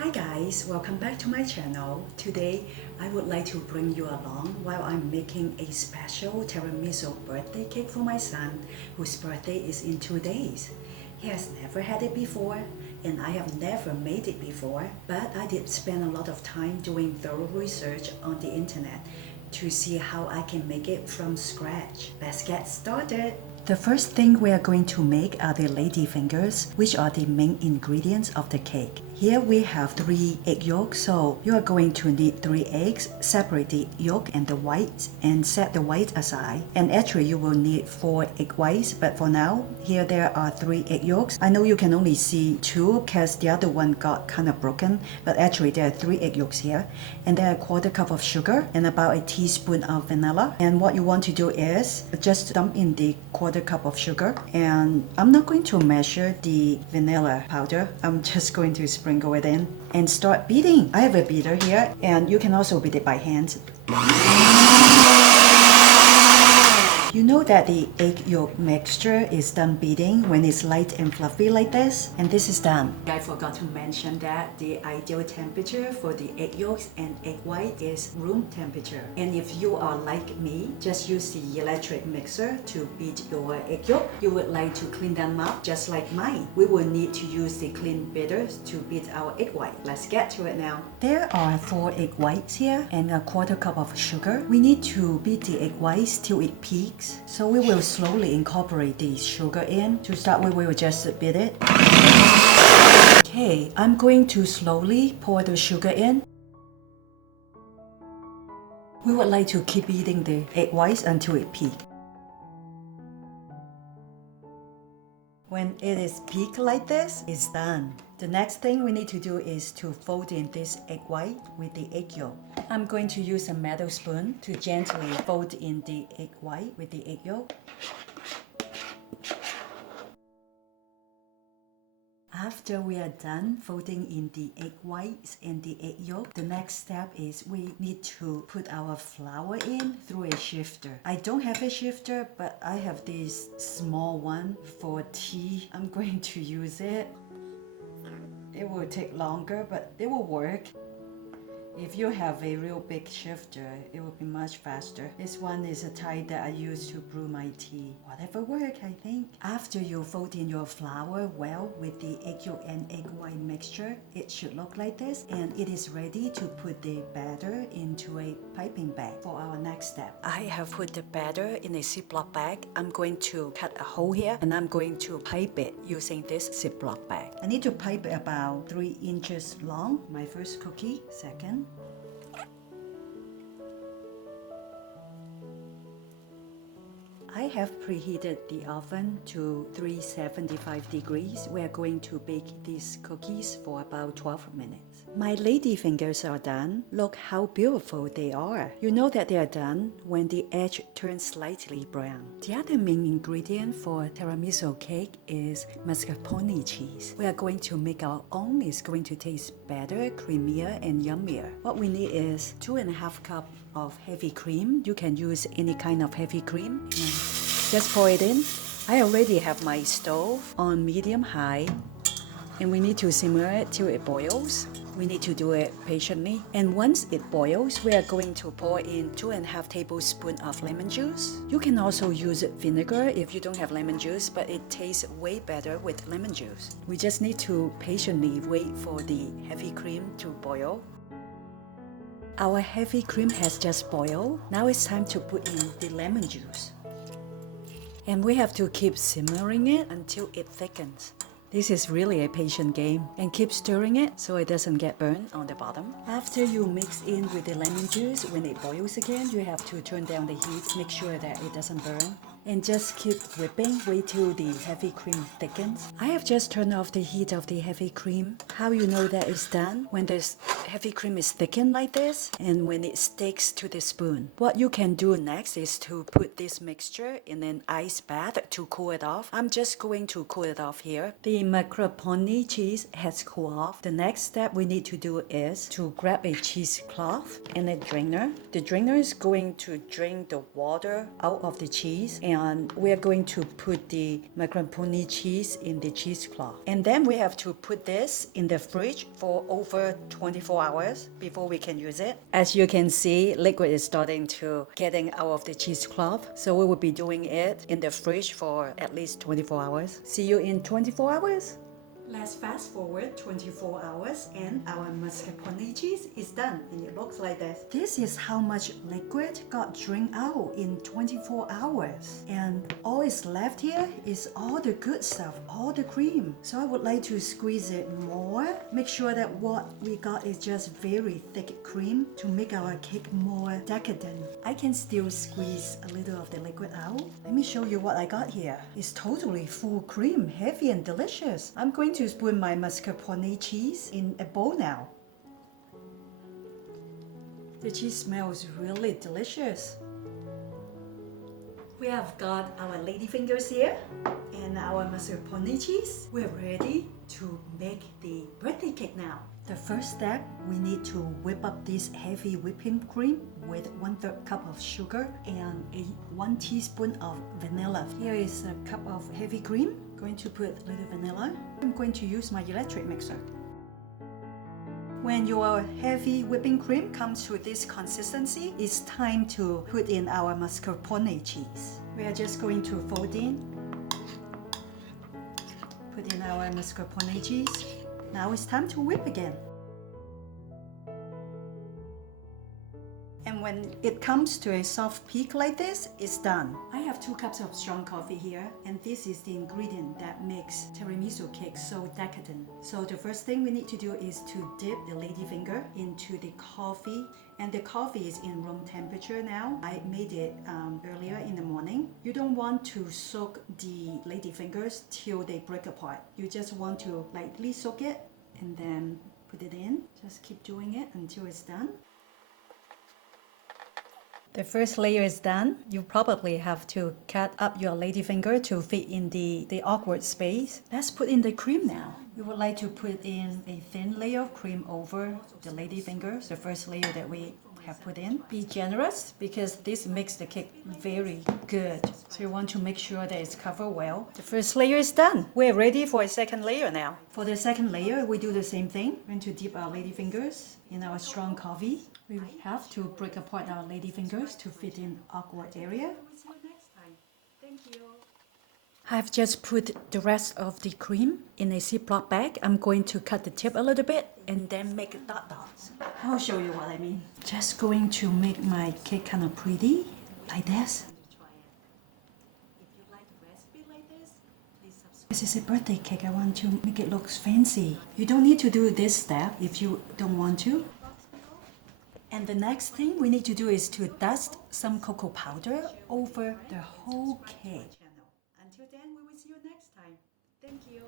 Hi guys, welcome back to my channel. Today, I would like to bring you along while I'm making a special tiramisu birthday cake for my son, whose birthday is in 2 days. He has never had it before, and I have never made it before, but I did spend a lot of time doing thorough research on the internet to see how I can make it from scratch. Let's get started. The first thing we are going to make are the lady fingers, which are the main ingredients of the cake. Here we have 3 egg yolks, so you are going to need 3 eggs. Separate the yolk and the whites and set the white aside. And actually you will need 4 egg whites, but for now, here there are 3 egg yolks. I know you can only see 2 because the other one got kind of broken, but actually there are 3 egg yolks here. And then a 1/4 cup of sugar and about a teaspoon of vanilla. And what you want to do is just dump in the 1/4 cup of sugar, and I'm not going to measure the vanilla powder. I'm just going to sprinkle it in and start beating. I have a beater here, and you can also beat it by hand. You know that the egg yolk mixture is done beating when it's light and fluffy like this, and this is done. I forgot to mention that the ideal temperature for the egg yolks and egg white is room temperature. And if you are like me, just use the electric mixer to beat your egg yolk. You would like to clean them up just like mine. We will need to use the clean beater to beat our egg white. Let's get to it now. There are 4 egg whites here and a 1/4 cup of sugar. We need to beat the egg whites till it peaks. So we will slowly incorporate the sugar in. To start with, we will just beat it. Okay, I'm going to slowly pour the sugar in. We would like to keep beating the egg whites until it peaks. When it is peaked like this, it's done. The next thing we need to do is to fold in this egg white with the egg yolk. I'm going to use a metal spoon to gently fold in the egg white with the egg yolk. After we are done folding in the egg whites and the egg yolk, the next step is we need to put our flour in through a shifter. I don't have a shifter, but I have this small one for tea. I'm going to use it. It will take longer, but it will work. If you have a real big shifter, it will be much faster. This one is a type that I use to brew my tea. Whatever works, I think. After you fold in your flour well with the egg yolk and egg white mixture, it should look like this. And it is ready to put the batter into a piping bag for our next step. I have put the batter in a Ziploc bag. I'm going to cut a hole here and I'm going to pipe it using this Ziploc bag. I need to pipe it about 3 inches long. My first cookie, second. I have preheated the oven to 375 degrees. We are going to bake these cookies for about 12 minutes. My lady fingers are done. Look how beautiful they are. You know that they are done when the edge turns slightly brown. The other main ingredient for tiramisu cake is mascarpone cheese. We are going to make our own. It's going to taste better, creamier, and yummier. What we need is 2.5 cups of heavy cream. You can use any kind of heavy cream. Just pour it in. I already have my stove on medium high, and we need to simmer it till it boils. We need to do it patiently. And once it boils, we are going to pour in 2.5 tablespoons of lemon juice. You can also use vinegar if you don't have lemon juice, but it tastes way better with lemon juice. We just need to patiently wait for the heavy cream to boil. Our heavy cream has just boiled. Now it's time to put in the lemon juice. And we have to keep simmering it until it thickens. This is really a patient game, and keep stirring it so it doesn't get burned on the bottom. After you mix in with the lemon juice, when it boils again, you have to turn down the heat, make sure that it doesn't burn. And just keep whipping, wait till the heavy cream thickens. I have just turned off the heat of the heavy cream. How you know that it's done? When this heavy cream is thickened like this, and when it sticks to the spoon. What you can do next is to put this mixture in an ice bath to cool it off. I'm just going to cool it off here. The mascarpone cheese has cooled off. The next step we need to do is to grab a cheesecloth and a drainer. The drainer is going to drain the water out of the cheese, and we are going to put the mascarpone cheese in the cheesecloth. And then we have to put this in the fridge for over 24 hours before we can use it. As you can see, liquid is starting to getting out of the cheesecloth. So we will be doing it in the fridge for at least 24 hours. See you in 24 hours. Let's fast forward 24 hours and our mascarpone cheese is done and it looks like this. This is how much liquid got drained out in 24 hours. And all is left here is all the good stuff, all the cream. So I would like to squeeze it more. Make sure that what we got is just very thick cream to make our cake more decadent. I can still squeeze a little of the liquid out. Let me show you what I got here. It's totally full cream, heavy and delicious. I'm going to put my mascarpone cheese in a bowl now. The cheese smells really delicious. We have got our ladyfingers here and our mascarpone cheese. We're ready to make the birthday cake now. The first step, we need to whip up this heavy whipping cream with 1/3 cup of sugar and 1 teaspoon of vanilla. Here is a cup of heavy cream. Going to put a little vanilla. I'm going to use my electric mixer. When your heavy whipping cream comes to this consistency, it's time to put in our mascarpone cheese. We are just going to fold in, put in our mascarpone cheese. Now it's time to whip again. And when it comes to a soft peak like this, it's done. I have 2 cups of strong coffee here, and this is the ingredient that makes tiramisu cake so decadent. So the first thing we need to do is to dip the ladyfinger into the coffee, and the coffee is in room temperature now. I made it earlier in the morning. You don't want to soak the ladyfingers till they break apart. You just want to lightly soak it and then put it in. Just keep doing it until it's done. The first layer is done. You probably have to cut up your ladyfinger to fit in the awkward space. Let's put in the cream now. We would like to put in a thin layer of cream over the ladyfingers, the first layer that we have put in. Be generous because this makes the cake very good. So you want to make sure that it's covered well. The first layer is done. We're ready for a second layer now. For the second layer, we do the same thing. We're going to dip our ladyfingers in our strong coffee. We have to break apart our ladyfingers to fit in awkward area. I've just put the rest of the cream in a Ziploc bag. I'm going to cut the tip a little bit and then make dot dots. I'll show you what I mean. Just going to make my cake kind of pretty, like this. This is a birthday cake. I want to make it look fancy. You don't need to do this step if you don't want to. And the next thing we need to do is to dust some cocoa powder over the whole cake. Until then, we will see you next time. Thank you.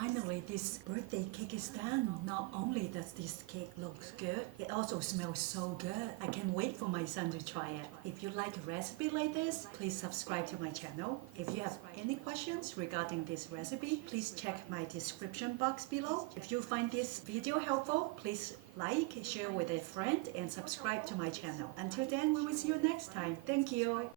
Finally, this birthday cake is done. Not only does this cake look good, it also smells so good. I can't wait for my son to try it. If you like a recipe like this, please subscribe to my channel. If you have any questions regarding this recipe, please check my description box below. If you find this video helpful, please like, share with a friend, and subscribe to my channel. Until then, we will see you next time. Thank you.